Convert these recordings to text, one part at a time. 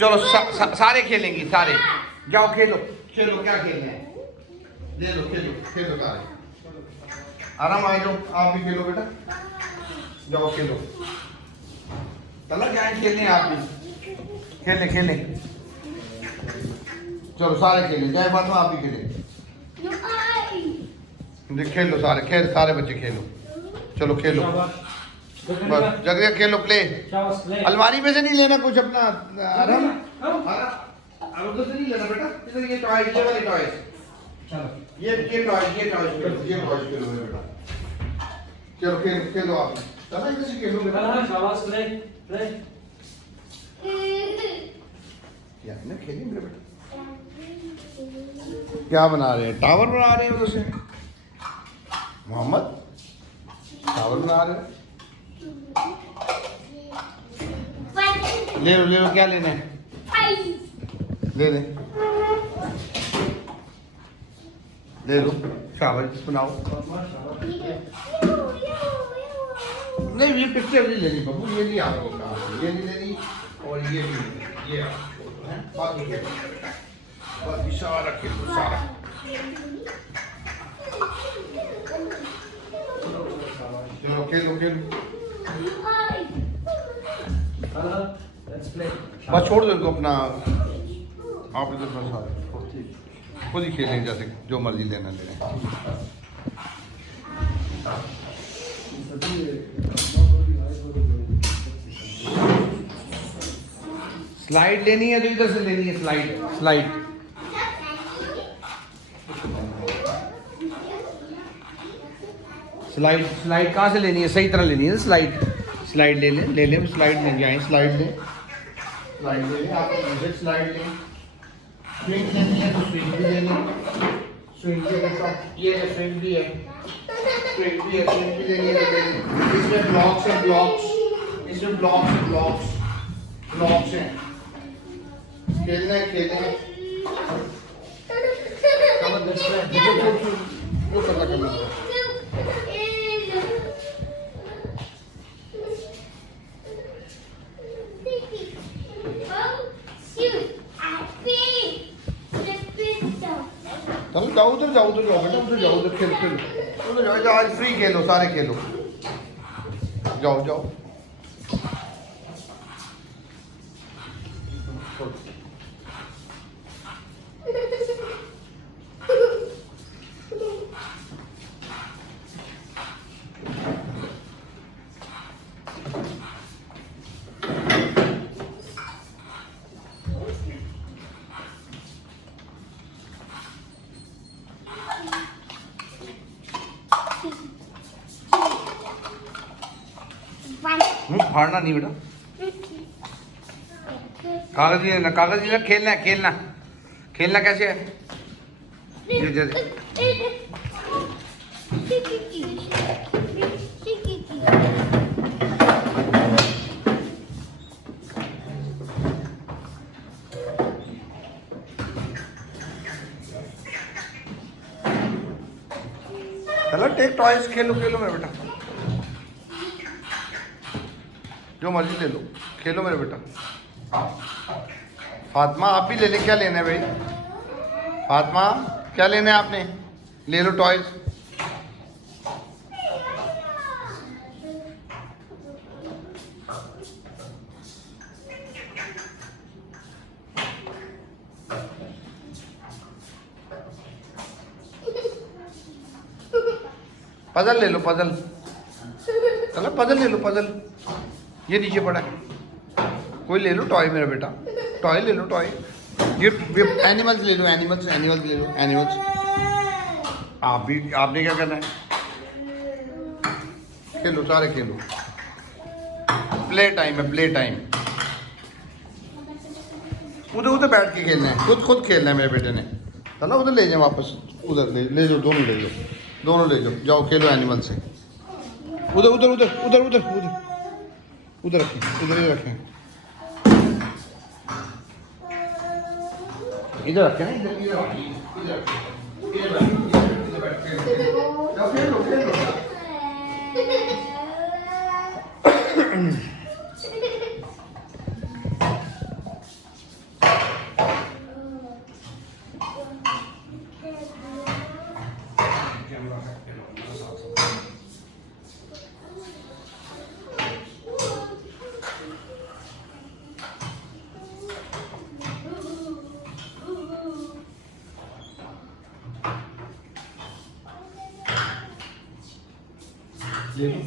चलो सारे खेलेंगे सारे। जाओ खेलो खेलो, क्या खेलना है ले लो, खेलो खेलो सारे। आराम आ जाओ, आप भी खेलो बेटा, जाओ खेलो। चलो क्या खेलने हैं आप भी, खेले खेले। चलो सारे खेलें, जय बात में आप भी खेलें। खेलो सारे, खेल सारे बच्चे खेलो। चलो खेलो बस, जगह खेलो, प्ले। अलमारी में से नहीं लेना कुछ अपना, आराम उधर से नहीं लेना बेटा, इधर ये टॉयज, ये वाले टॉयज, ये टॉयज, ये टॉयज खेलो बेटा। चलो खेलो खेलो आप, चलो इधर से खेलो बेटा। शाबाश, प्ले क्या है ना, खेलेंगे मेरे बेटा। क्या बना रहे हैं, टावर बना रहे हैं उधर से मोहम्मद, टावर बना रहे हैं। ले लो क्या लेना है, ले लो शाबाश, बनाओ। नहीं ये पिक्चर नहीं लेनी बाबू, ये नहीं आपको, ये नहीं लेनी, और ये भी नहीं, ये आपको है, बाकी सारा खेलो सारा। चलो खेलो खेलो बस, छोड़ दो इनको अपना, आप इधर सारे खुद ही खेलें, जैसे जो मर्जी लेना ले लें। स्लाइड लेनी है तो इधर से लेनी है, स्लाइड स्लाइड कहाँ से लेनी है, सही तरह लेनी है स्लाइड ले लें स्लाइड ले जाएं, स्लाइड ले आप म्यूजिक स्लाइड लें। स्विंग लेनी है तो स्विंग भी ले लें, स्विंग के साथ ये स्विंग भी है, स्विंग भी लेनी है तो ले लें। इसमें ब्लॉक्स हैं, इसमें ब्लॉक्स हैं, खेलना है खेलें। वो करना चलो जाओ उधर जाओ बेटा, उधर जाओ, उधर खेलो उधर जाओ, आज फ्री खेलो सारे खेलो, जाओ फाड़ना नहीं बेटा, कागज ही लेना, खेलना कैसे है चलो टेक टॉयज, खेलो मेरे बेटा, जो मर्जी ले लो, खेलो मेरे बेटा। फातिमा आप भी ले लें, क्या लेना है भाई, फातिमा क्या लेना है आपने, ले लो टॉयज। पजल ले लो, चलो पजल ले लो, ये नीचे पड़ा है, कोई ले लो टॉय मेरा बेटा, टॉय ले लो, टॉय। ये एनिमल्स ले लो, एनिमल्स। आपने क्या करना है, खेलो सारे खेलो, प्ले टाइम है, उधर बैठ के खेलना है, खुद खेलना है मेरे बेटे ने। चलो उधर ले जाओ वापस, उधर ले जाओ, दोनों ले जाओ, जाओ खेलो एनिमल से। उधर रखें, इधर रखें ना, इधर ले लो।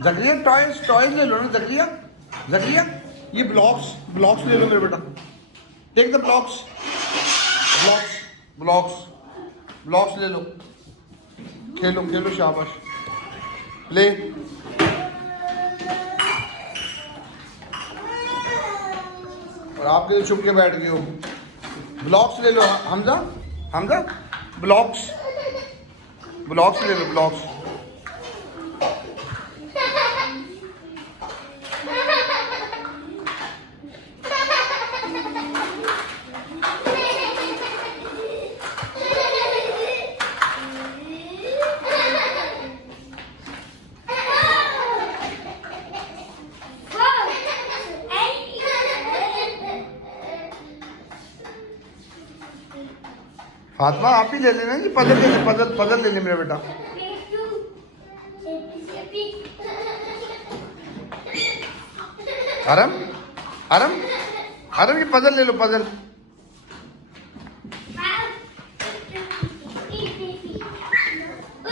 जकरिया टॉयज टॉयज ले लो ना जकरिया। जकरिया ये ब्लॉक्स ले लो मेरे बेटा। टेक द ब्लॉक्स ले लो। खेलो खेलो शाबाश। प्ले। और आपके लिए छुप के बैठ गए हो। ब्लॉक्स ले लो हमजा ब्लॉक्स ले लो ब्लॉक्स। फातिमा आप ही ले लेना जी। पजल ले ले मेरा बेटा। आरम ये पजल ले लो पजल।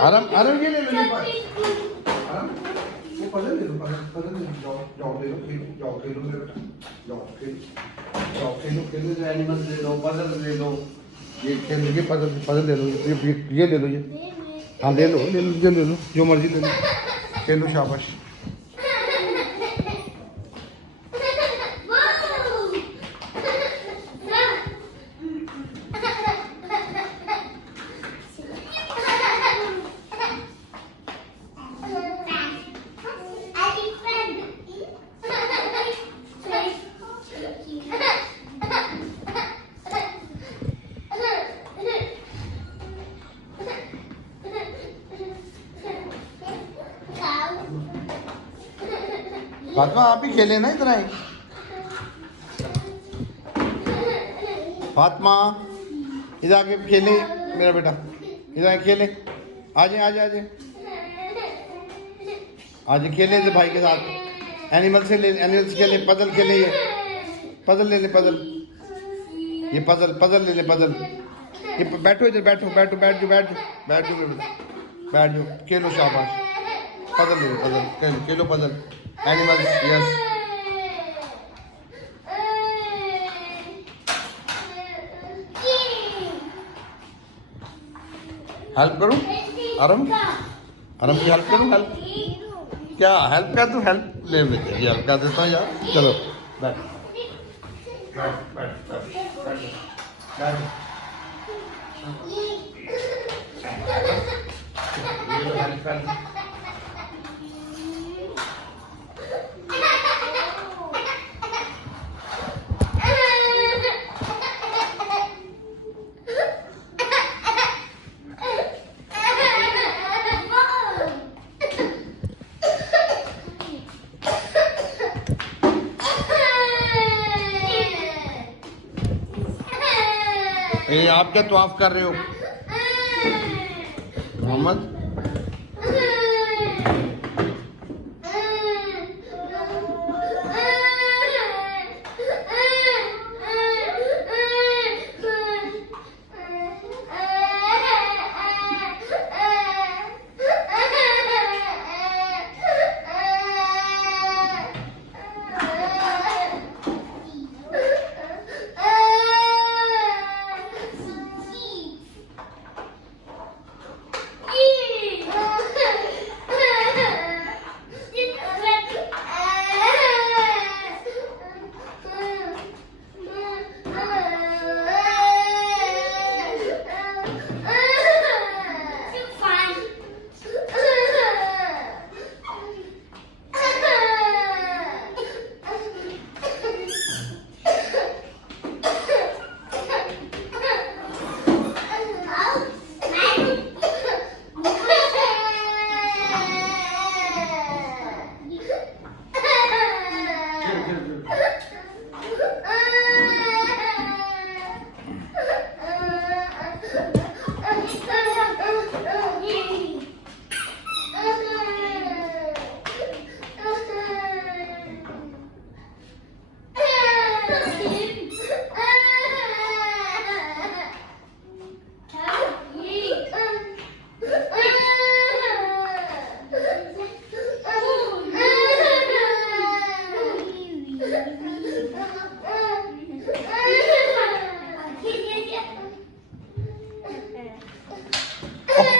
आरम ये ले लो। आरम वो पजल ले लो पजल ले लो। जाओ ले लो खेलो मेरा बेटा। जाओ खेलो एनिमल्स ले लो पजल ले लो। ये पजल ले लो। ये ले लो ये। हाँ ले लो जो मर्जी ले लो। खेलो शाबाश। फातिमा आप ही खेले ना इतना ही। फातिमा इधर आके खेले मेरा बेटा। इधर आके खेले। आ जाए आज खेले थे भाई के साथ। एनिमल्स खेले पजल खेले। ये पजल ले ले पजल। ये पजल ले ले पजल। ये बैठो इधर बैठ जाओ खेलो शाबाश। पजल ले लो पजल खेलो पजल। Animals yes. हेल्प करूं आरम की हेल्प करूं। क्या हेल्प कर दूं? हेल्प ले लेते ये हेल्प कर देता हूँ यार। चलो बैठ। ये आप क्या तवाफ कर रहे हो मोहम्मद?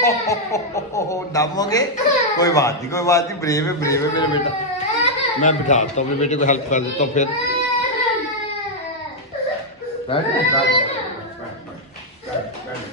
दम हो गए। कोई बात नहीं, कोई बात नहीं, ब्रेव है मेरा बेटा। मैं बिठाता हूँ अपने बेटे को, हेल्प कर देता हूँ फिर। बैठ बैठ बैठ बैठ।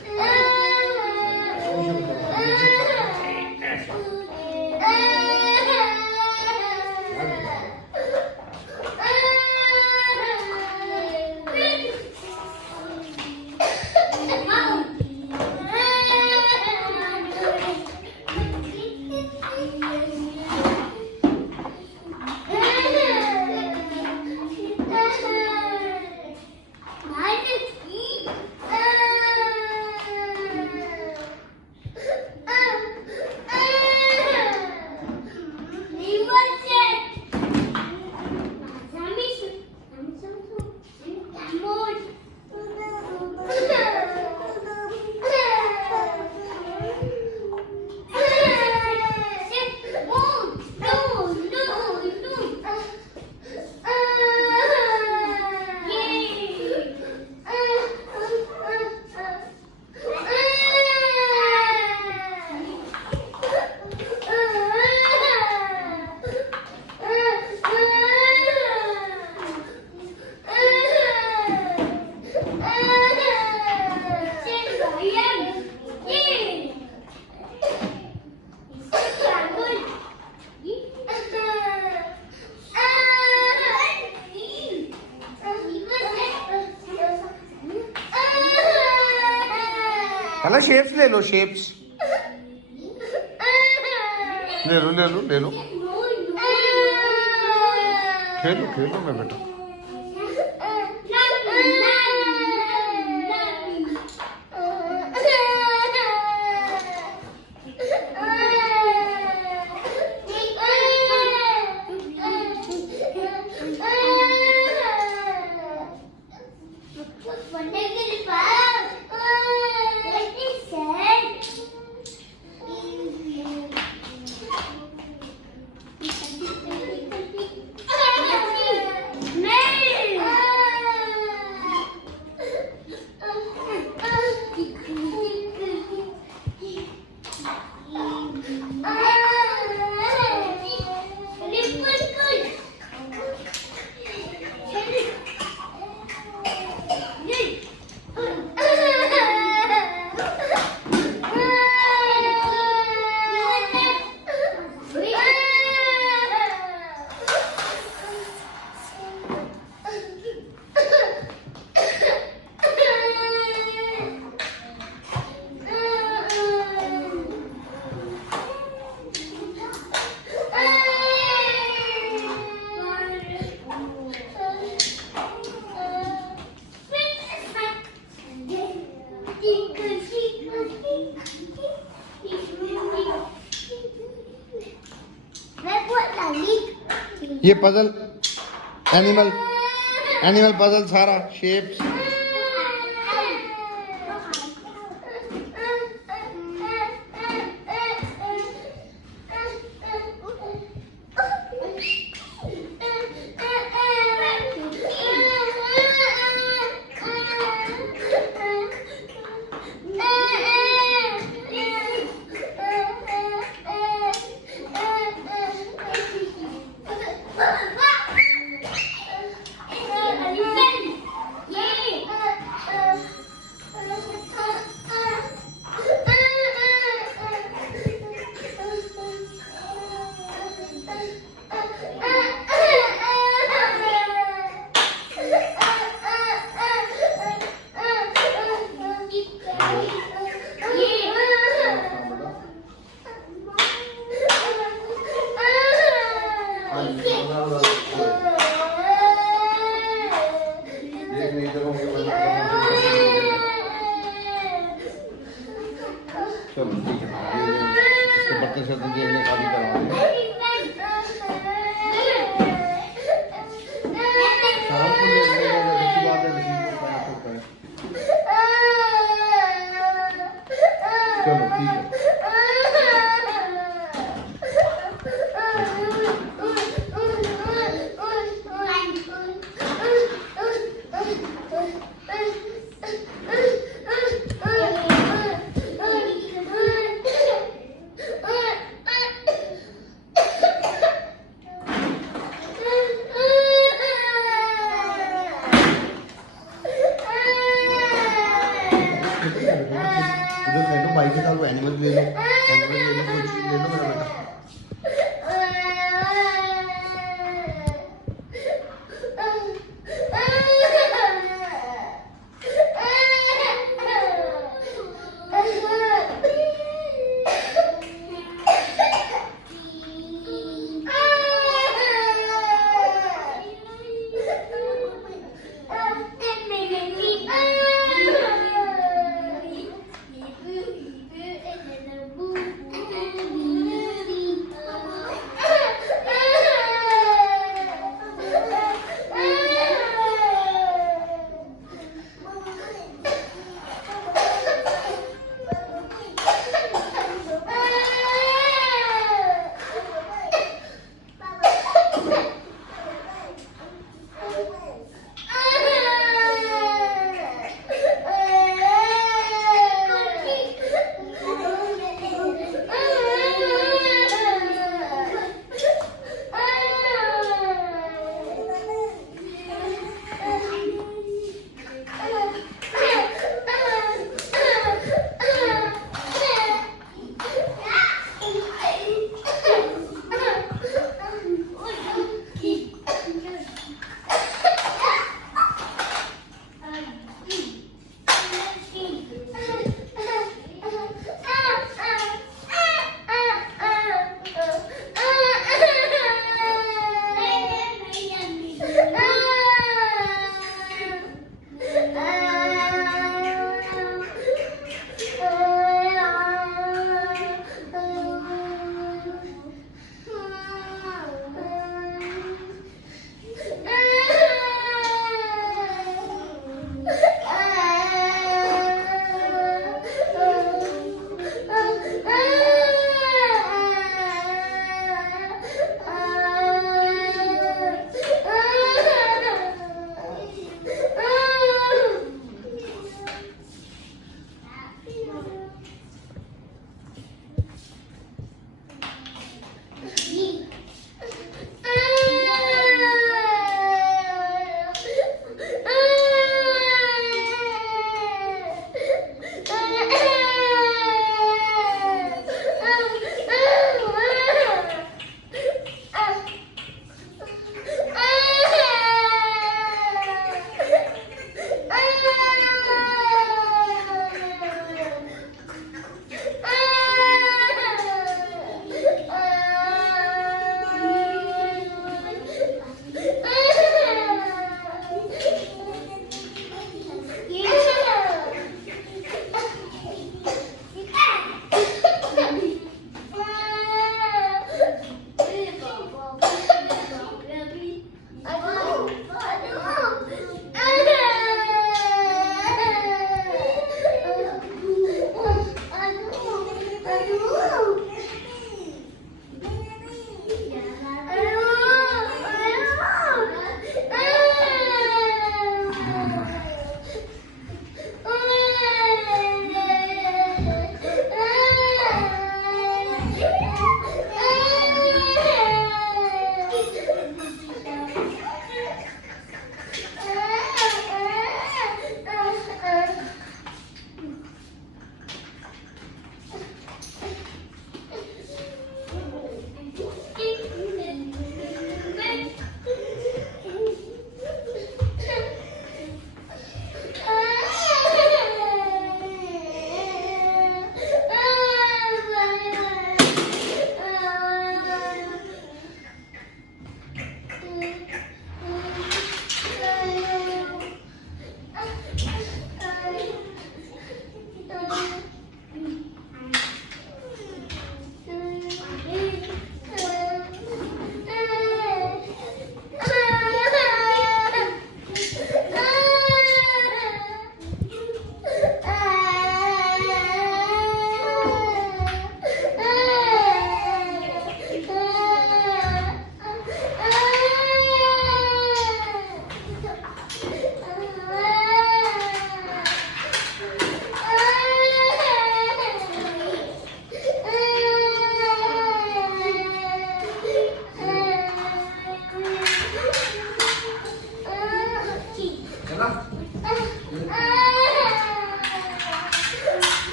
हेलो, शेप्स ले लो, शेप्स ले लो ले लो ले लो। खेलो खेलो मैं बेटा। ये पजल एनिमल पजल सारा शेप्स। चलो ठीक है, इसके बर्तन से देखने खाली करवा चलो ठीक है। लो भाई के साथ, वो एनिमल ले लो, एनिमल ले लो, कोई चीज़ ले लो मेरा बेटा।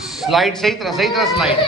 स्लाइड सही तरह स्लाइड।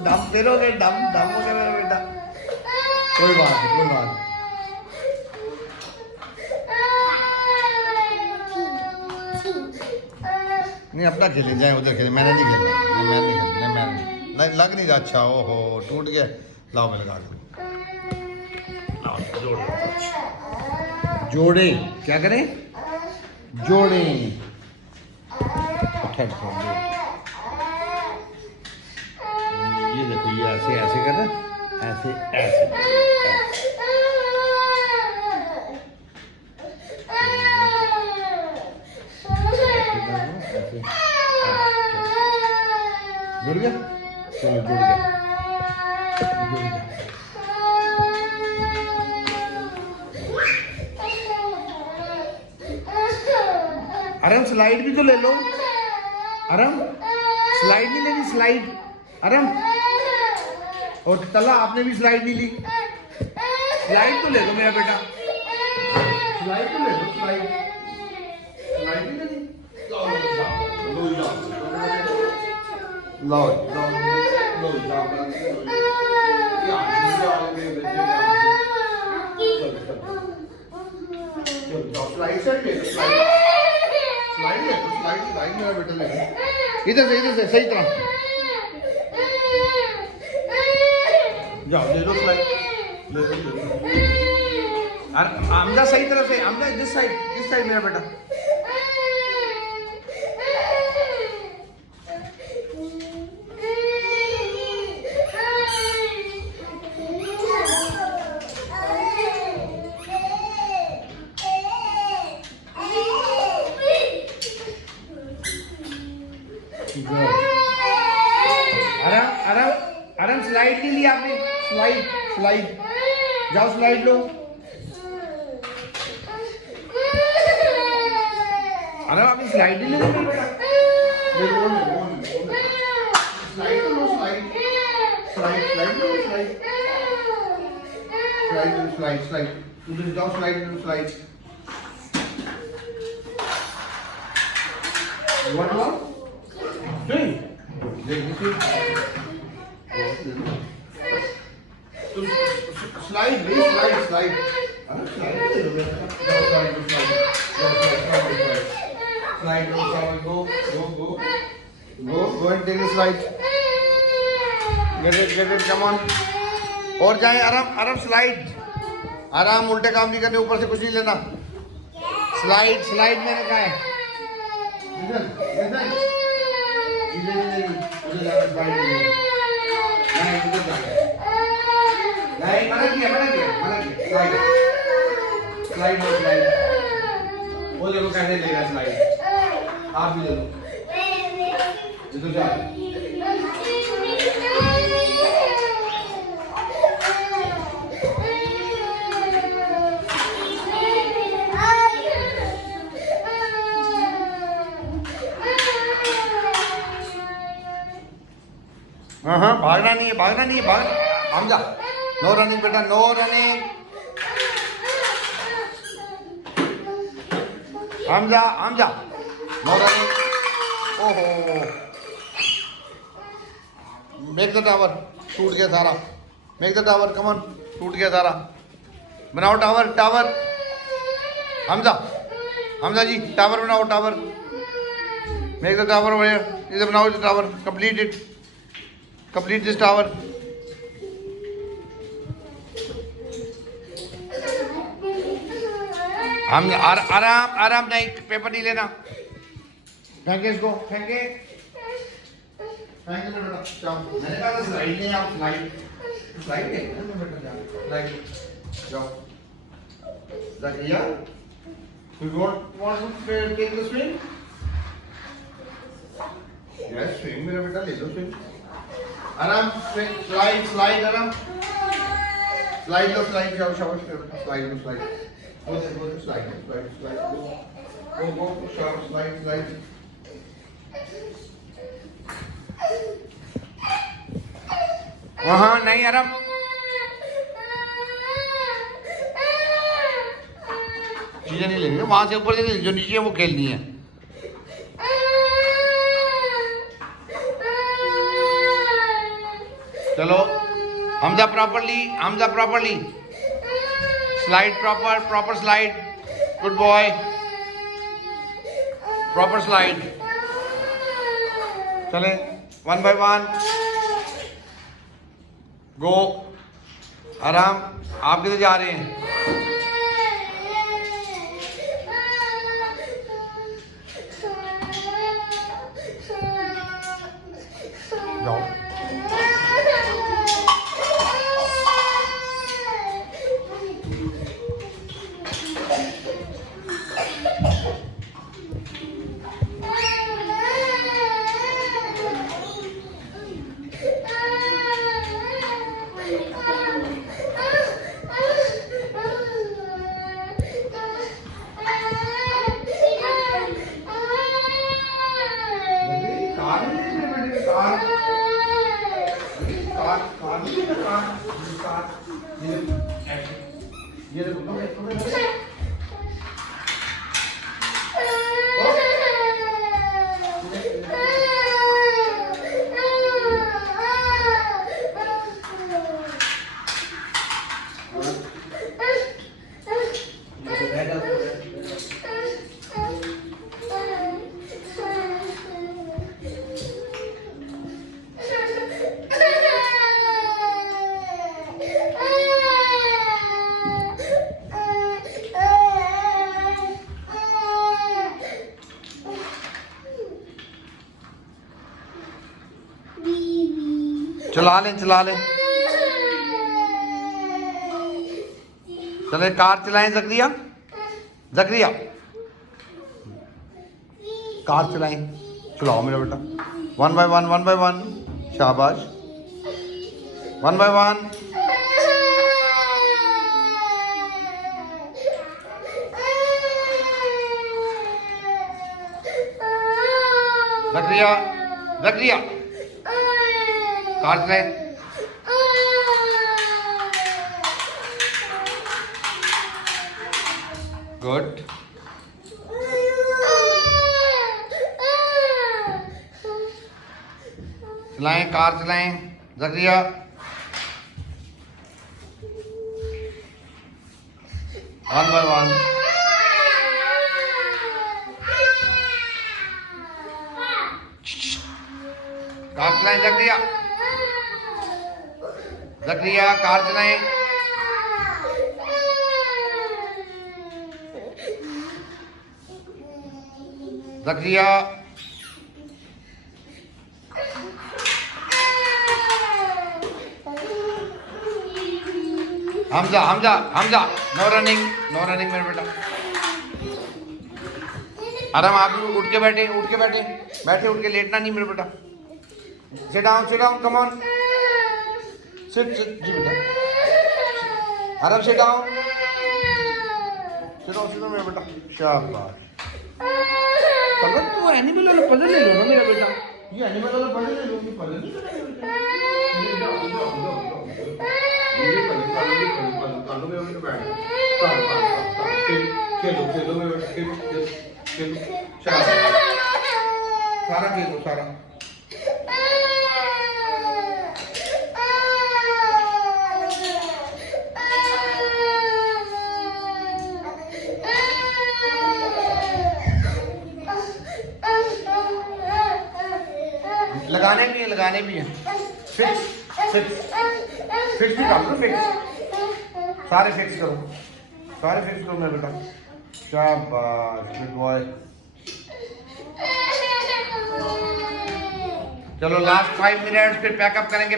दम फेरोगे, दम दम हो गया मेरा बेटा। कोई बात नहीं, कोई बात नहीं, अपना खेले जाए, उधर खेले, मैंने नहीं खेलना, मैं नहीं खेलना, मैं लग नहीं रहा। अच्छा, ओहो टूट गया। लाओ मैं लगा दूँ। जोड़े क्या करें, जोड़े। ये देखो, ये ऐसे ऐसे करना, ऐसे ऐसे जुड़ गया। चलो जुड़ गया, जुड़ गया। अरम स्लाइड भी तो ले लो। अरम स्लाइड नहीं लेनी, स्लाइड। अरम और तला, आपने भी स्लाइड नहीं ली। स्लाइड तो ले लो मेरा बेटा, स्लाइड तो ले लो, स्लाइड। स्लाइड नहीं लेनी, लो स्लाइड से ले लो, स्लाइड ले लो, स्लाइड मेरा बेटा ले लो। इधर से सही तरह जाओ, ले लो स्लाइड, ले लो। हमजा सही तरह से, हमजा दिस साइड मेरा बेटा। अरम स्लाइड नहीं ली आपने, स्लाइड जाओ, स्लाइड लो। अरे आपने स्लाइड नहीं ली बेटा, स्लाइड लो, स्लाइड उधर जाओ, slide What was? Doing. Slide. Go and take a slide. Get it, come on. और जाए, आराम स्लाइड। आराम, उल्टे काम नहीं करने, ऊपर से कुछ नहीं लेना। स्लाइड मैंने कहा है। मना किया। स्लाइड वो देखो कैसे लेगा स्लाइड। आप भी ले लो, ये तो जा। हाँ, भागना नहीं है, भाग। हमजा, नो रनिंग बेटा, no running. Hamza Hamza no running. ओहो मेक द टावर, टूट गया सारा। Make the tower, come on, टूट गया सारा। बनाओ tower, tower. Hamza Hamza ji tower बनाओ, tower. Make the tower where, इधर बनाओ the tower, complete it, complete this tower. हम आराम आराम, नहीं पेपर नहीं लेना, फेंके इसको, फेंके फेंके बेटा। जाओ, मैंने कहा था स्लाइड नहीं, आप स्लाइड स्लाइड नहीं बेटा, जाओ स्लाइड जाओ। Zakiya, you want to take the swing? Yes, swing मेरा बेटा, ले लो swing। आराम, slide slide आराम, slide लो, slide जाओ, शाबाश करो, slide लो, slide। go to slide, slide slide, go शाबाश, slide slide। वहाँ नहीं आराम, चीजें नहीं लेनी, वहां से ऊपर से जो नीचे है वो खेलनी है। चलो हमजा प्रॉपरली, Hamza properly, slide proper, proper slide, good boy, proper slide. चले 1 by 1, गो। आराम, आप किधर जा रहे हैं? जाओ। ये चला लें, चला लें, चले कार चलाएं। जकरिया, जकरिया कार चलाएं, चलाओ मेरा बेटा। 1 by 1, 1 by 1, शाबाश, 1 by 1। जकरिया, जकरिया कार चलाएं। गुड, चलाएं, कार चलाएं। Zakaria, one by one. Car चलाएं जकरिया, जकरिया कार चलाएं। Zakaria, Hamza Hamza Hamza, no running, no running मेरे बेटा। आराम, आप उठ के बैठे, उठ के बैठे, बैठे उठ के, लेटना नहीं मेरे बेटा। Sit down, sit down, come on, sit sit जी बेटा। आराम, sit down, sit down, sit down मेरा बेटा, शाबाश। पजल तो एनिमल वाला पजल ले लो ना मेरा बेटा, ये एनिमल वाला पजल ले लो, ये पजल नहीं करना बेटा। ये पजल कालो में बैठ, खेलो खेलो में बैठ, खेलो। खेलो चलो सारा खेलो सारा लगाने भी है लगाने भी है फिक्स फिक्स फिक्स भी कर लो फिक्स सारे फिक्स करो मेरे बेटा शाबाश गुड बॉय चलो लास्ट 5 मिनट्स फिर पैकअप करेंगे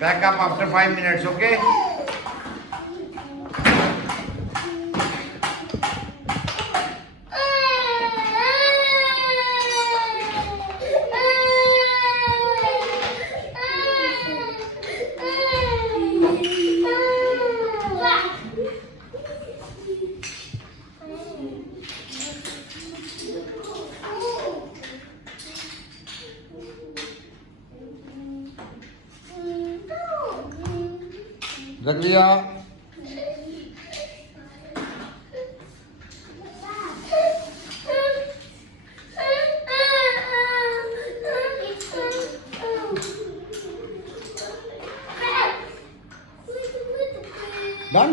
पैकअप आफ्टर 5 मिनट्स ओके जगलिया डन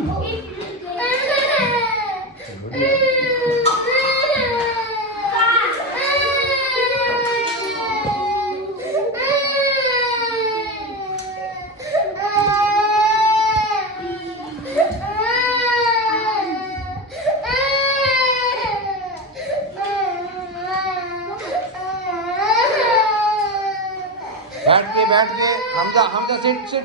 बैठ के हमजा सिट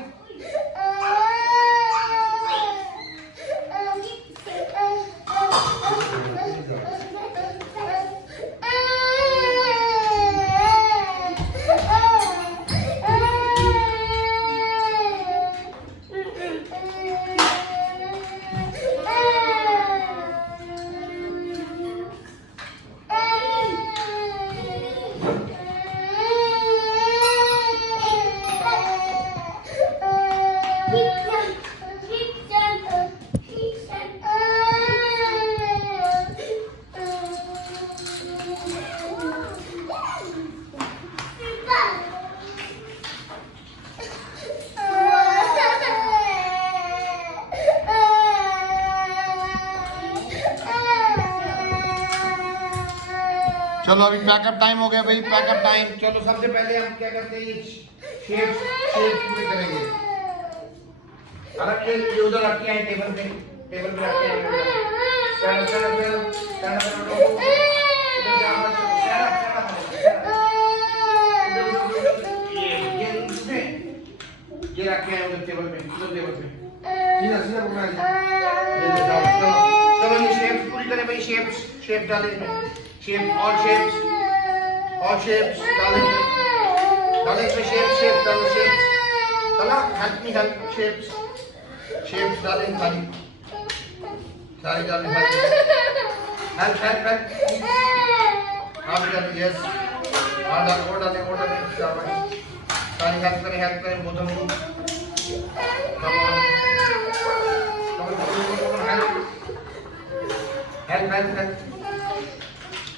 चलो अभी पैकअप टाइम हो गया भाई पैकअप टाइम चलो सबसे पहले हम क्या करते हैं ये शेप पूरी करेंगे अरे ये उधर रखी है टेबल पे रखी है ये रखे हैं उधर टेबल पे सीधा पकड़ा चलो ये शेप पूरी करें भाई शेप डालें इसमें शेप ऑल शेप्स डालें इसमें शेप डालें शेप्स चला हेल्प मी हेल्प शेप्स डालें सारी डालें हेल्प आप डालें यस और डालें शाबाश सारी हेल्प करें both of you come on help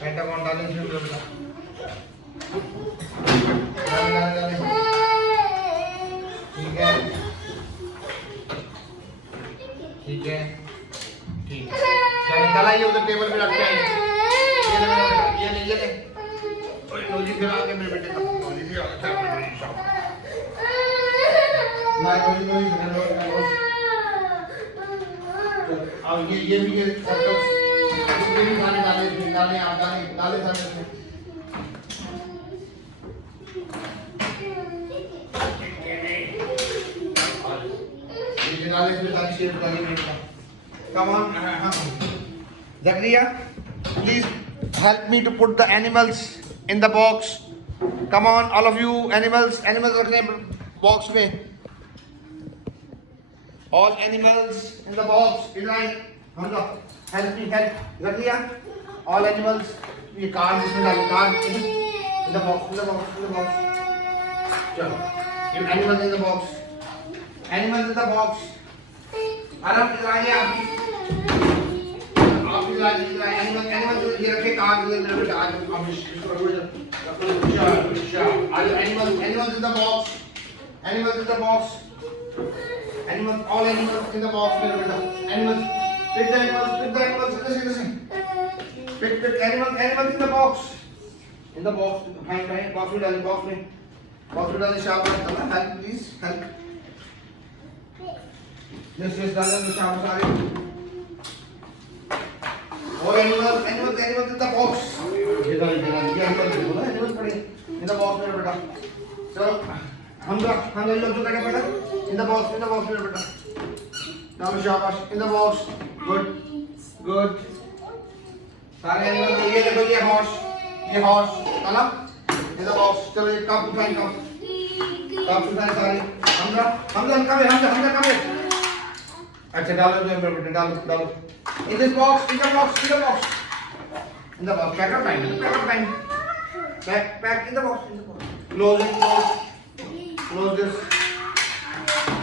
pentagon डालें इसमें बेटा डालें ठीक है चलो चलाइए उधर टेबल पे रख के आइए ये ले नोजी फिर आके मेरे बेटे का नोजी भी आता है मेरी शॉप ना नोजी अब ये भी ये भी खाने डाले आप डाले सारे इसमें ये डाले इसमें सारी शेप डाली बेटा come on Zakaria please help me to put the animals in the box come on all of you animals रखने box में all animals in the box in line Hamza help me help Zakaria all animals ये कार्ड इसमें डालिए card in the box चलो ये animals in the box Aram इधर आइए आप एनिमल ये रखे कार्ड ले मेरे बेटा आज अब इसको animals in the box animals in the box animals all animals in the box मेरे बेटा animals pick the animals pick animals in the box find box में डालें शाबाश help please help yes डालें शाबाश सारे और animals in the box ये animals पड़े in the box मेरे बेटा चलो हम लोग जो करें बेटा in the box मेरे बेटा डालो शाबाश in the box good सारे एनिमल ये देखो ये हॉर्स चला in the box चलो ये कप उठाएं कप उठाएं सारे हमजा कब अच्छा डालो जो मेरे बेटे डालो in this box in the box in the box pack up time pack in the box close this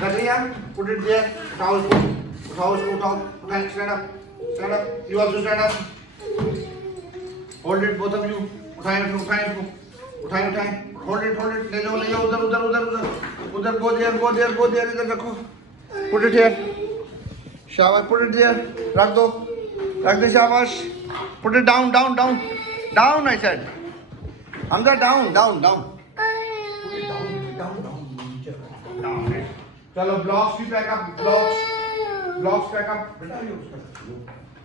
रख लिया put it there उठाओ stand up you also stand up hold it both of you उठाएं hold it ले जाओ उधर go there इधर रखो put it here शाबाश put it there रख दे शाबाश put it down I said Hamza down put it down चलो ब्लॉक्स भी pack up blocks pack up बेटा ये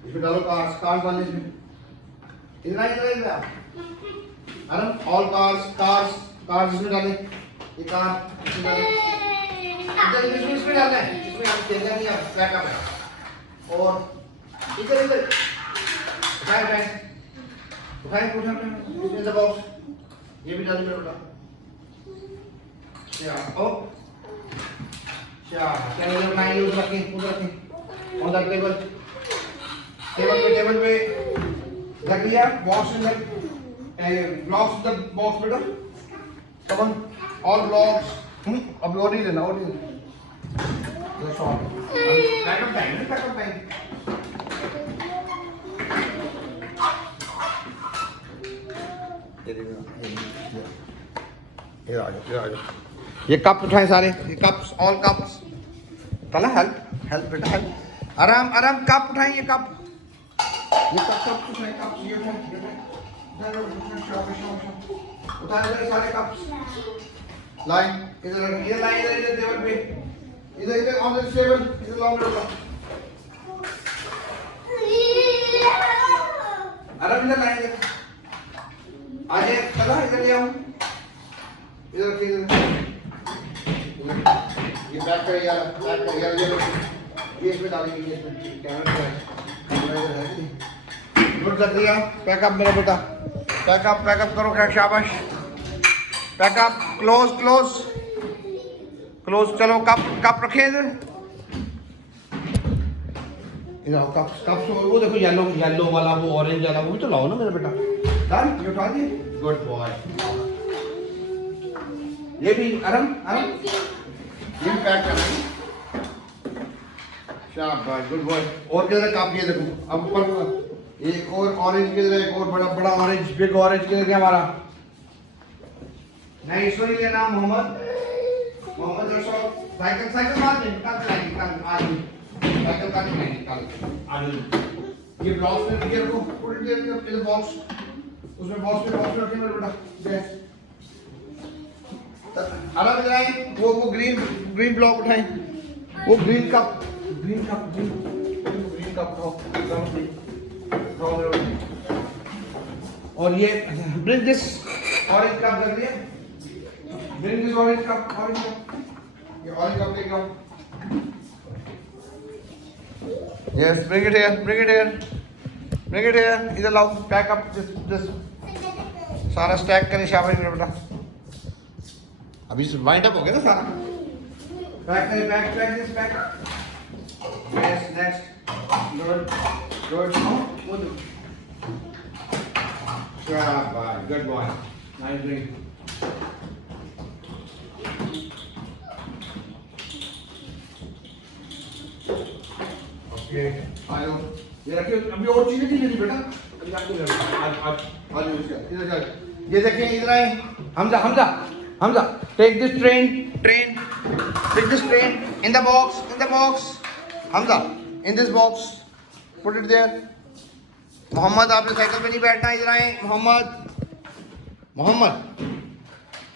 इसमें डालो कार्स वाले इसमें इधर अरे ऑल कार्स इसमें डाले ये कार इसमें डाले इसमें डालना है इसमें हम खेलना नहीं है पैक अप है और इधर उठाए इसमें बॉक्स ये भी डाले मेरे बेटा क्या चलो बनाइए उधर रखें ऑन द टेबल पे रख लिया बॉक्स में ब्लॉक्स द बॉक्स बेटा कम ऑन ऑल ब्लॉक्स अब और नहीं लेना बैकअप टाइम ये आ जाओ ये कप उठाएं सारे ये कप्स ऑल कप्स चला हेल्प बेटा हेल्प आराम कप उठाएं ये कप उठाएं कप ये उठाएं सारे कप्स लाइन इधर टेबल पे इधर ऑन द टेबल इधर लॉन्ग आराम इधर लाइन आ जाए चला इधर ले आओ इधर रखिए ये पैक कर यार ये इसमें डालेंगे ये इसमें कैमरा है गुड लग दिया पैकअप मेरा बेटा पैकअप करो क्या शाबाश पैकअप क्लोज चलो कप रखे इधर कप वो देखो येलो वाला वो ऑरेंज वाला वो भी तो लाओ ना मेरा बेटा डन ये उठा दिए गुड बॉय ये भी आराम ये भी पैक करना शाबाश गुड बॉय और किधर कप ये देखो अब ऊपर एक और ऑरेंज किधर एक और बड़ा ऑरेंज बिग ऑरेंज किधर है हमारा नहीं इसको नहीं लेना मोहम्मद रशोद साइकिल मार दे कल आज साइकिल का नहीं कल ये ब्लॉक्स में ये रखो पूरी देर बॉक्स उसमें बॉक्स में रखे मेरे बेटा यस आराम से आए वो ग्रीन ब्लॉक उठाएं वो ग्रीन कप और ये ब्रिंग दिस ऑरेंज कप रख लिया ब्रिंग दिस ऑरेंज कप ये ऑरेंज कप लेके आओ यस ब्रिंग इट हियर इधर लाओ पैक अप दिस सारा स्टैक करें शाबाश मेरा बेटा अभी वाइंड अप हो गया ना सारा पैक करें pack this pack yes next good शाबाश good boy nice drink okay आयो ये रखिए, अभी और चीजें नहीं लेनी बेटा, अभी आपको ले आज इधर जा। ये देखिए इधर आए, Hamza take this train take this train in the box Hamza in this box put it there. Mohammad आपने साइकिल पे नहीं बैठना, इधर आए मोहम्मद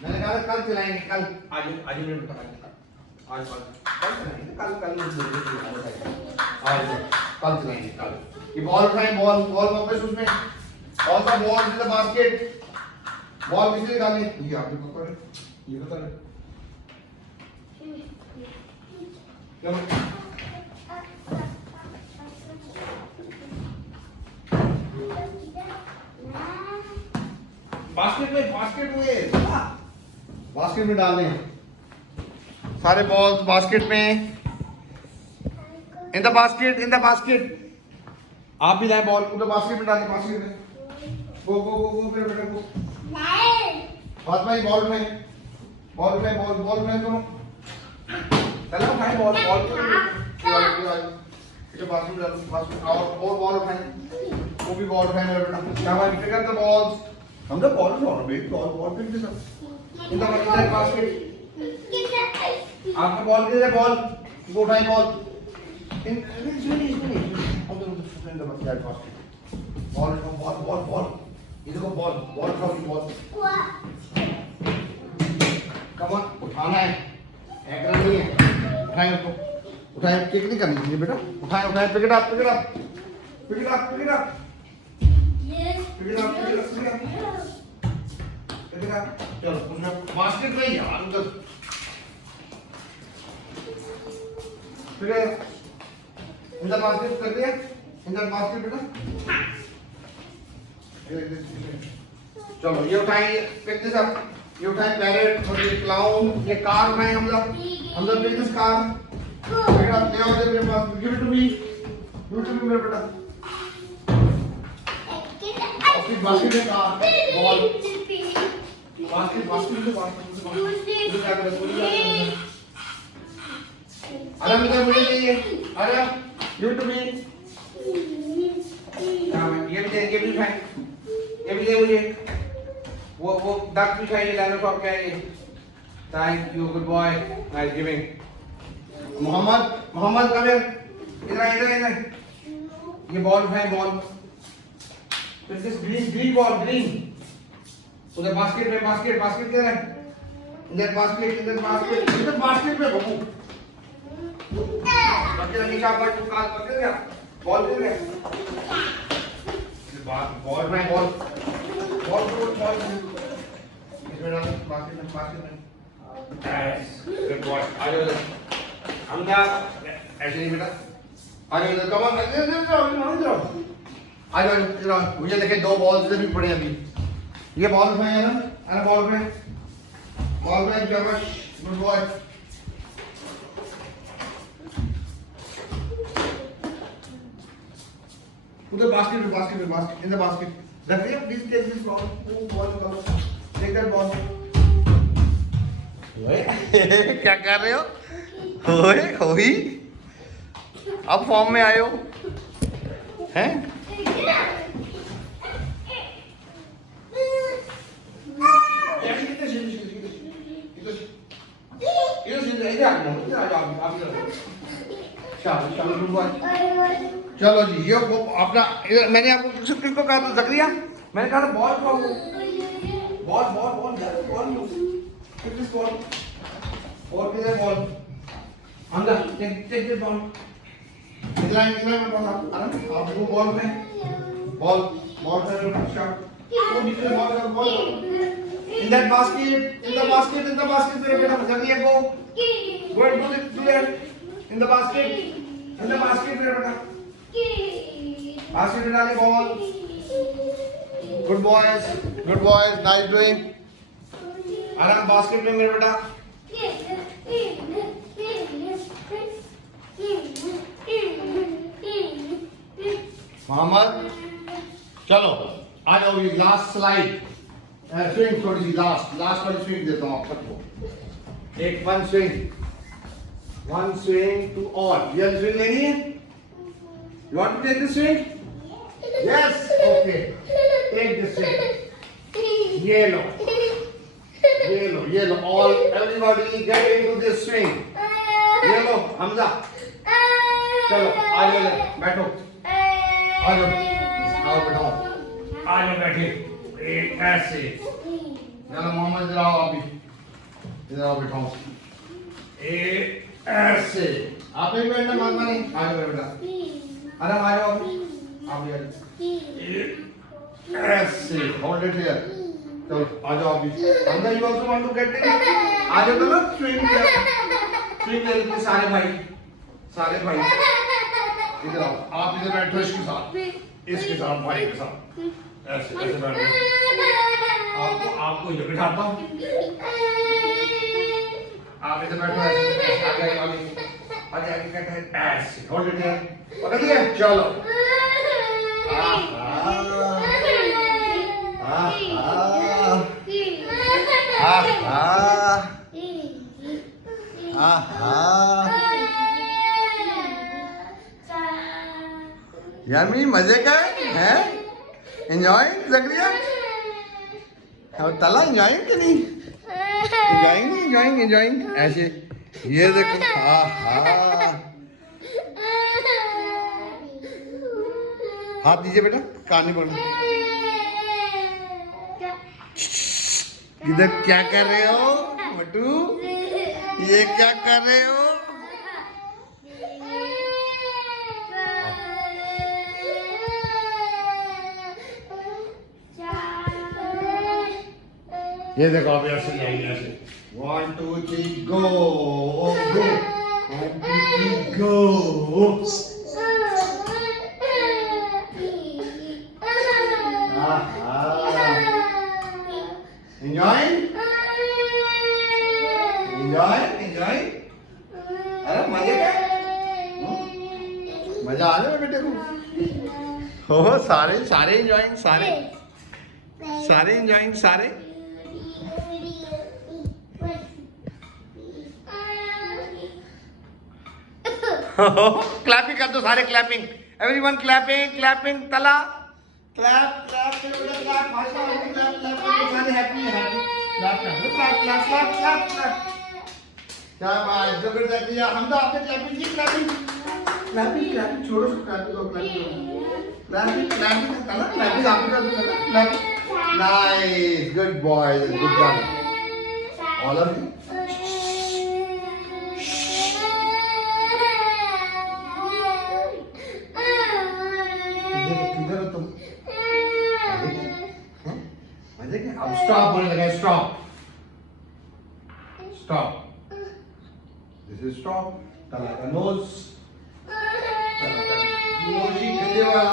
मैंने कहा कल चलाएंगे, कल आज मिनट बता आज चलाएंगे, कल चलाएंगे कल। ये बॉल उठाएं, बॉल वापस उसमें, और सा ball in the basket, ball किसने निकाली? ये आपने पकड़, ये बता रहे चलो बास्केट में डालने हैं सारे बॉल्स, बास्केट में, इन द बास्केट। आप भी लाए बॉल, उधर बास्केट में डालने, बास्केट में गो मेरे बेटा गो। बात भाई बॉल उठाए दोनों, चलो उठाए बॉल इसे बास्केट में डालो, और बॉल उठाए, वो भी बॉल उठाए मेरे बेटा। क्या भाई पिक अप द बॉल्स, हम तो बॉल उठाओ बेटा, ball pick this up in the basket. आपका बॉल किधर है? बॉल वो उठाए, बॉल बॉल ये देखो, बॉल कम ऑन, उठाना है, हैकर नहीं है, उठाए उसको, उठाए, किक नहीं करनी चाहिए बेटा, उठाए पिक इट अप चलो उसमें बास्केट में यार उधर इधर बास्केट कर दिया, इधर बास्केट बेटा। चलो ये उठाएंगे, पिक दिस अप, ये उठाएं पैरेट और ये क्लाउन, ये कार उठाएं हम लोग पिक दिस कार, बेटा ले आओ मेरे पास, गिव इट टू मी मेरे बेटा। और फिर बास्केट में कार, बॉल, बास्केट क्या कर रहे हो? आराम से मुझे चाहिए, आराम गिव इट टू मी। ये भी खाएं, ये भी दे मुझे, वो डक भी खाइए, डायनासोर खाइए। Thank you, good boy, nice giving. Mohammad come here, इधर ये बॉल उठाएं, ball this green ball, green उधर बास्केट में, बास्केट किधर है? इधर बास्केट में बबू बच्चे हमेशा पर काल पकड़ गया, बॉल किधर है? बॉल इसमें डाल, बास्केट में गुड बॉय। आ जाओ हम क्या ऐसे नहीं बेटा, आ जाओ इधर, कम ऑन इधर आ जाओ। मुझे देखे दो बॉल इधर भी पड़े अभी, ये बॉल उठाए ना, अरे बॉल उठाए शाबाश, गुड बॉय। उधर बास्केट इन द बास्केट रखिए, please take this ball, take that ball. क्या कर रहे हो? होई अब फॉर्म में आए हो हैं? चलो जी, ये अपना मैंने आपको किसको कहा था? जकरिया, मैंने कहा था बॉल और किधर ball? Hamza take this ball, इधर आप वो बॉल में बॉल शॉट, वो नीचे बॉल in that basket मेरे बेटा, जल्दी go and do that in the basket मेरे बेटा, basket में डाले ball. good boys, nice doing। आराम बास्केट में मेरे बेटा। मोहम्मद चलो आ जाओ, ये लास्ट स्लाइड, स्विंग थोड़ी सी, लास्ट वाली स्विंग देता हूँ आपको। एक वन स्विंग टू ऑल, ये स्विंग लेनी है, You want to take this swing? Yes. Okay. Take this swing. Yellow. Yellow. Yellow. All everybody get into this swing. Yellow. Hamza. चलो आ जाओ बैठो आ जाओ आओ बैठो आ जाओ बैठे एक ऐसे चलो मोहम्मद इधर आओ आप भी इधर आओ बैठो ऐसे आप भी बैठना मांगना नहीं आ जाओ बेटा अरे आ जाओ आप भी ऐसे होल्ड इट हियर चलो आ जाओ आप भी अंदर you also want to get it आ जाओ तो ना स्विंग ले लेते सारे भाई इधर आओ आप इधर बैठो इसके साथ भाई के साथ ऐसे ऐसे बैठो आपको इधर बिठाता हूँ आप इधर बैठो ऐसे आगे बैठो ऐसे होल्ड इट हियर पकड़ लिया चलो यामी मजे का है एंजॉयिंग ज़करिया और तला एंजॉयिंग कि नहीं एंजॉयिंग ऐसे ये देखो हाथ दीजिए बेटा कान नहीं पड़ना इधर क्या कर रहे हो मटू ये क्या कर रहे हो ये देखो आप ऐसे जाएंगे ऐसे 1 2 3 गो गो 1 2 3 गो एंजॉय अरे मजा आ रहा है बेटे को हो सारे एंजॉयिंग सारे एंजॉयिंग सारे क्लैपिंग कर दो सारे क्लैपिंग एवरीवन क्लैपिंग तला क्लैप भाषा सारे हैप्पी क्या बात जबरदस्त किया हमदा आपने क्लैपिंग छोड़ो क्लैपिंग तला क्लैपिंग आपने कर दो clapping nice good boys good job all of you अब स्टॉप बोलने लगा स्टॉप दिस इज स्टॉप तला का नोज नोजी गंदे वाला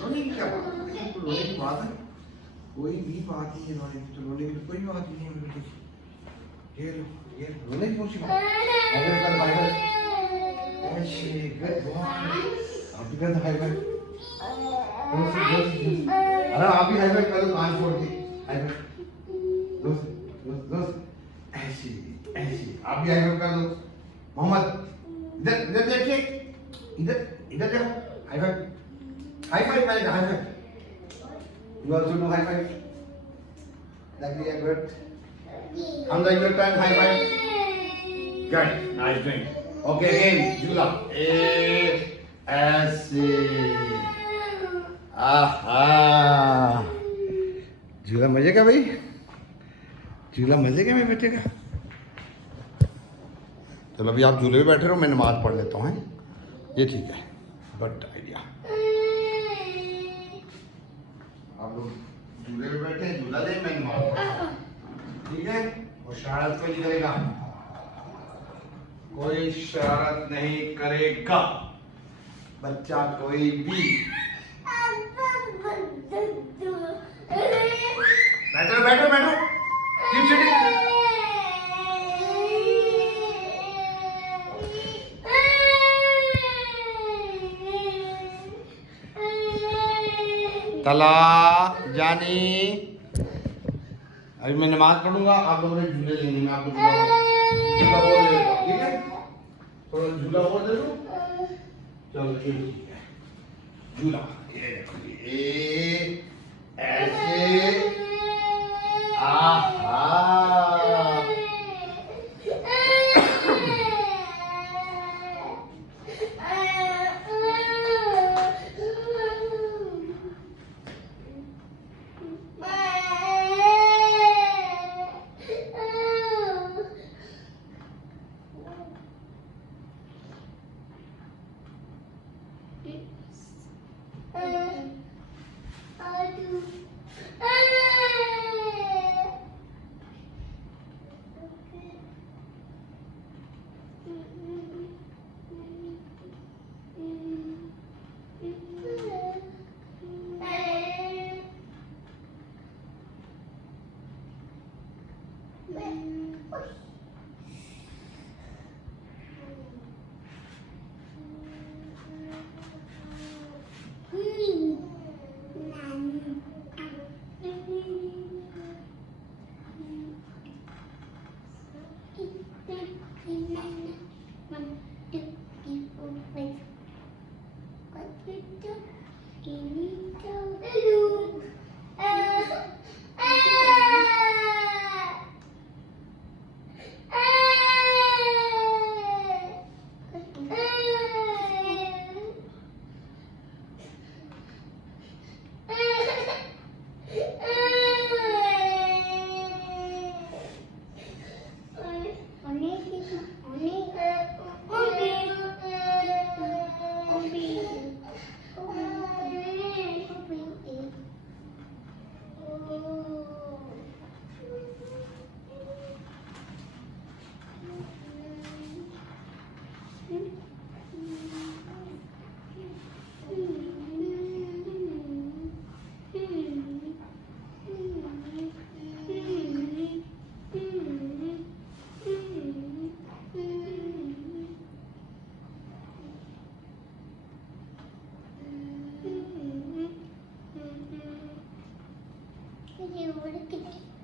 रोने की बात है कोई भी बात नहीं है रोने की तो कोई बात नहीं है ये रोने की कौन सी बात अगर कर भाई ऐसे गुड बॉय आप भी कर भाई अरे आप भी हाईवे कर दो कान छोड़ के हाईवे दोस्त ऐसी आप भी हाईवे कर दो मोहम्मद इधर देखिए इधर देखो हाईवे पहले highway you also do highway that be good हम the your time highway good nice doing okay again झूला ऐसे झूला मजे का भाई झूला मजे का मैं बेटे का चलो अभी आप झूले पे बैठे रहो मैं नमाज पढ़ लेता हूँ ये ठीक है गुड आइडिया आप लोग झूले पे बैठे हैं झूला ले मैं नमाज पढ़ता ठीक है और शरारत कोई नहीं करेगा कोई शरारत नहीं करेगा बच्चा कोई भी बैठो कीप सिटिंग तला जानी अभी मैं नमाज पढ़ूंगा आप लोगों ने झूले लेने में आपको झूला बोल देगा ठीक है थोड़ा झूला और दे दो। चलो ये ठीक है, झूला ये देखो, ये ऐसे, आहा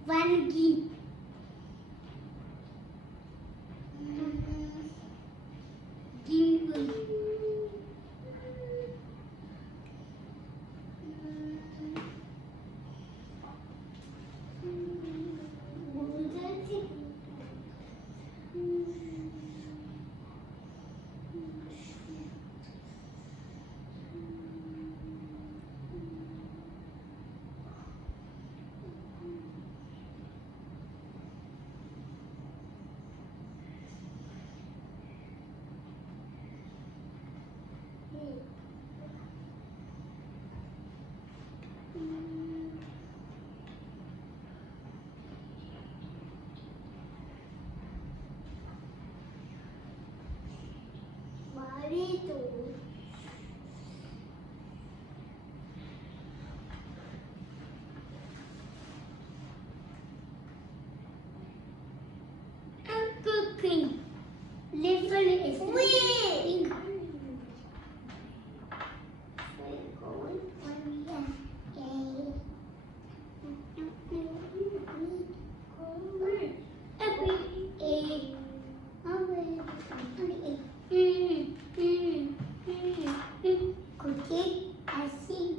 वानगी गिंगल Barito. I'm cooking. Liver is waiting. We're going on cookie, I see.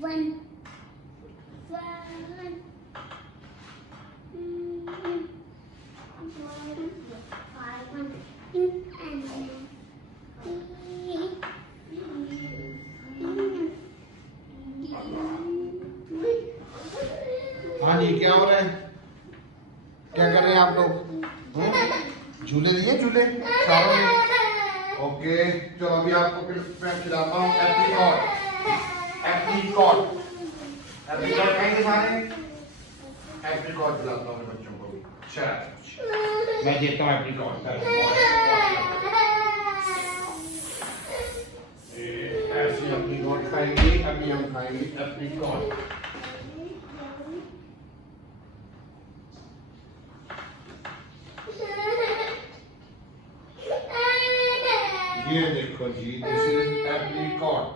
One. हाँ जी, क्या हो रहा है? क्या कर रहे हैं आप लोग? झूले दिए झूले सारों ने? ओके, चलो अभी आपको फिर मैं खिलाता हूँ एप्रीकॉट। एप्रीकॉट एप्रीकॉट खाएंगे सारे? एप्रीकॉट खिलाता हूँ बच्चों को भी। चल मैं देता हूँ एप्रीकॉट। ऐसे एप्रीकॉट खाएंगे। अभी हम खाएंगे एप्रीकॉट। ये देखो जी, दिस इज एप्रीकॉट।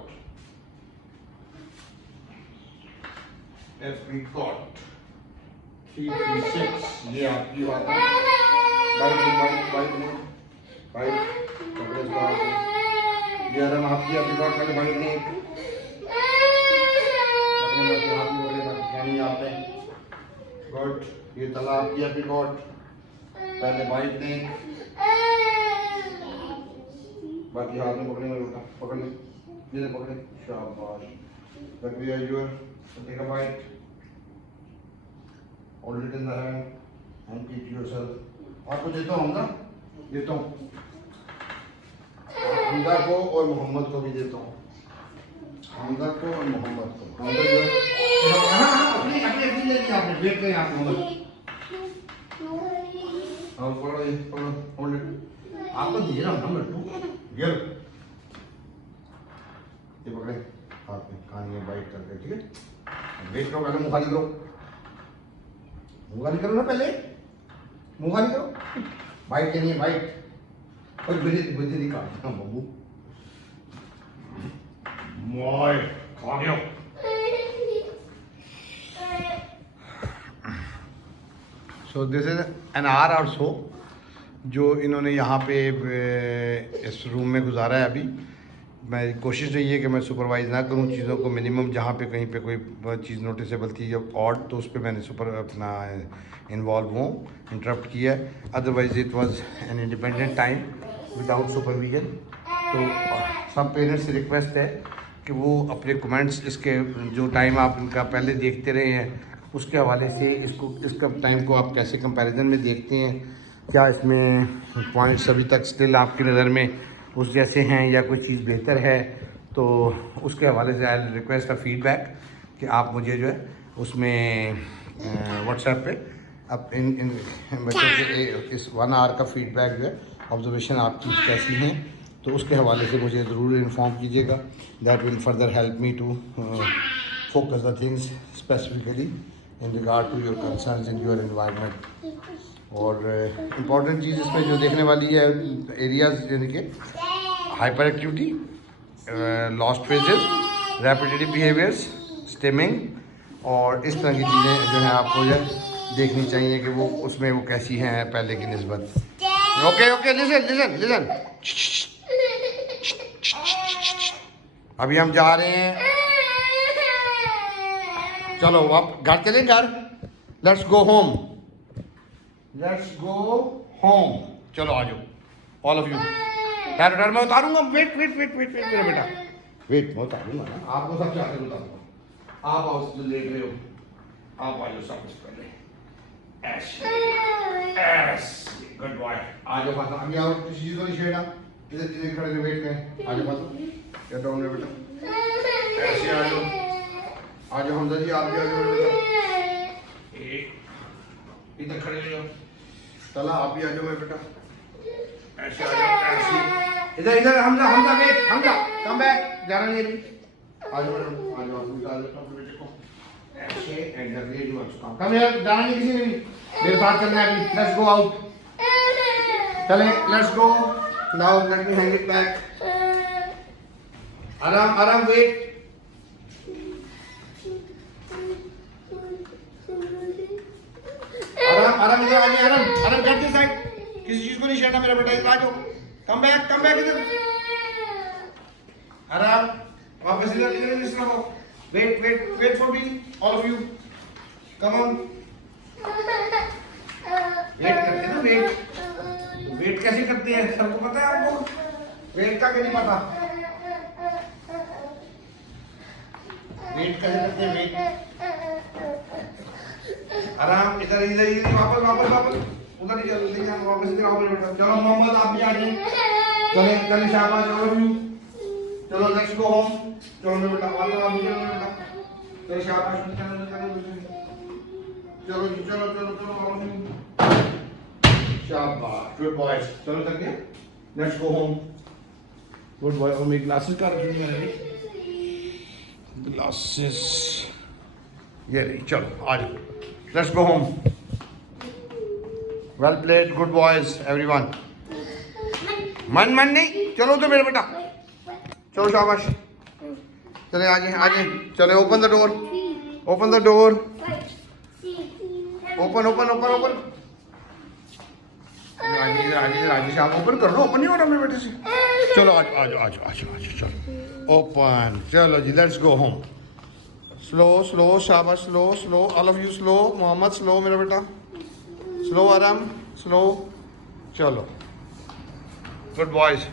एप्रीकॉट 336, ये आपकी बात है। बाइट ये हम आपकी एप्रीकॉट पहले बाइट नहीं आपने गुड। ये तला आपकी एप्रीकॉट, पहले बाइट दें, बाकी हाथ में पकड़ने में रुका, पकड़ ले, जिसे पकड़े, शाबाश। But we are your, so take a bite, hold it in the hand and eat yourself. आपको देता हूँ हमदा, देता हूँ हमदा को और मोहम्मद को भी देता हूँ, हमदा को और मोहम्मद को। हमदा जो अपनी अपनी अपनी लेनी आपने, वेट करें आप मोहम्मद। और पकड़ो ये, पकड़ो, hold it। आपको दे रहा हूँ ना लड्डू, गिर ये पकड़े हाथ में, खानी है बाइट करके, ठीक है? वेट करो, पहले मुँह खाली करो, मुँह खाली करो ना, पहले मुँह खाली करो। बाइट लेनी है, बाइट। और मुझे निकालना बबू, मोय खा गया। So this is an hour और सो जो इन्होंने यहाँ पे इस रूम में गुजारा है। अभी मेरी कोशिश रही है कि मैं सुपरवाइज़ ना करूँ चीज़ों को, मिनिमम जहाँ पे कहीं पे कोई चीज़ नोटिसेबल थी या ऑड, तो उस पर मैंने अपना इन्वॉल्व हूँ, इंटरप्ट किया है। Otherwise it was an independent time without supervision. तो सब पेरेंट्स से रिक्वेस्ट है कि वो अपने कमेंट्स, इसके जो टाइम आप इनका पहले देखते रहे हैं उसके हवाले से इसका टाइम को आप कैसे कंपैरिजन में देखते हैं, क्या इसमें पॉइंट्स अभी तक स्टिल आपकी नज़र में उस जैसे हैं या कोई चीज़ बेहतर है। तो उसके हवाले से आई रिक्वेस्ट अ फीडबैक कि आप मुझे जो है उसमें व्हाट्सएप पे अब इन बच्चों के इस 1 आवर का फीडबैक जो है, ऑब्जर्वेशन आपकी कैसी हैं, तो उसके हवाले से मुझे ज़रूर इन्फॉर्म कीजिएगा। That will further help me to focus the things specifically in regard to your concerns in your environment. और इम्पॉर्टेंट चीज़ इसमें जो देखने वाली है एरियाज यानी कि hyperactivity, lost phases, repetitive behaviours, stimming और इस तरह की चीज़ें जो हैं आपको जो देखनी चाहिए कि वो उसमें वो कैसी हैं पहले की निस्बत। Okay okay, listen listen listen. अभी हम जा रहे हैं, चलो आप घर चलें, घर, let's go home, let's go home. चलो आ जाओ ऑल ऑफ यू। डर मैं उतारूंगा, wait wait wait wait wait मेरा बेटा, वेट मैं उतारूंगा ना, आपको सबसे आगे उतारूंगा। आप आओ, जो लेट रहे हो आप आ जाओ सबसे पहले, ऐसे ऐसे, गुड बॉय। आ जाओ फातिमा, अभी आओ, किसी चीज़ को नहीं छेड़ना, इधर इधर खड़े रहो, वेट करें। आ जाओ फातिमा, क्या डाउन है बेटा, ऐसे आ जाओ, आ जाओ हमजा जी, आप भी आ जाओ बेटा, इधर खड़े रहो। तला आप भी आ जाओ मेरे बेटा, ऐसे आ जाओ, ऐसे इधर इधर। Hamza Hamza wait, Hamza come back, जाना नहीं अभी, आ जाओ मैडम, आ जाओ, आप निकाल दो अपने बेटे को, ऐसे एंटर ले जो अच्छा कम यार, जाना नहीं किसी ने भी, मेरे साथ चलना है अभी, लेट्स गो आउट, चलें let's go now, let me hang it back. आराम आराम, वेट, आराम आराम, इधर आ जाइए, आराम आराम करते साइड, किसी चीज को नहीं छेड़ना मेरा बेटा, इधर आ जाओ, कम बैक इधर, आराम, वापस इधर इधर इस रहो, wait wait wait for me, all of you, come on, wait करते हैं ना, वेट कैसे करते हैं सबको पता है आपको, वेट का क्यों नहीं पता, वेट कैसे करते हैं, वेट आराम, इधर इधर इधर, वापस वापस वापस उधर ही चलो, ठीक है वापस इधर आओ बेटा। चलो मोहम्मद आप भी आ जाइए, चले चले शाबाश, ऑल ऑफ यू। चलो लेट्स गो होम। चलो मेरे बेटा, ऑल आप भी चलो बेटा, चलो शाबाश, चलो चलो चलो चलो चलो ऑल ऑफ यू, शाबाश, गुड बॉयज। चलो थक गए, let's go home. Good boy. और मेरी ग्लासेस का रखी मैंने, ग्लासेस ये रही। चलो आ जाओ, let's go home. Well played, good boys everyone. मन मन नहीं, चलो तो मेरे बेटा, चलो शाबाश, चले आगे आगे, चले open the door, open the door, open open open open. Rajesh आप ओपन कर लो, ओपन नहीं हो रहा मेरे बेटे से। चलो आज आज आज आज आज चलो ओपन। चलो जी let's go home. Slow slow शाबाश, slow slow all of you, slow Mohammad, slow मेरा बेटा, स्लो आराम, स्लो। चलो गुड बॉयज।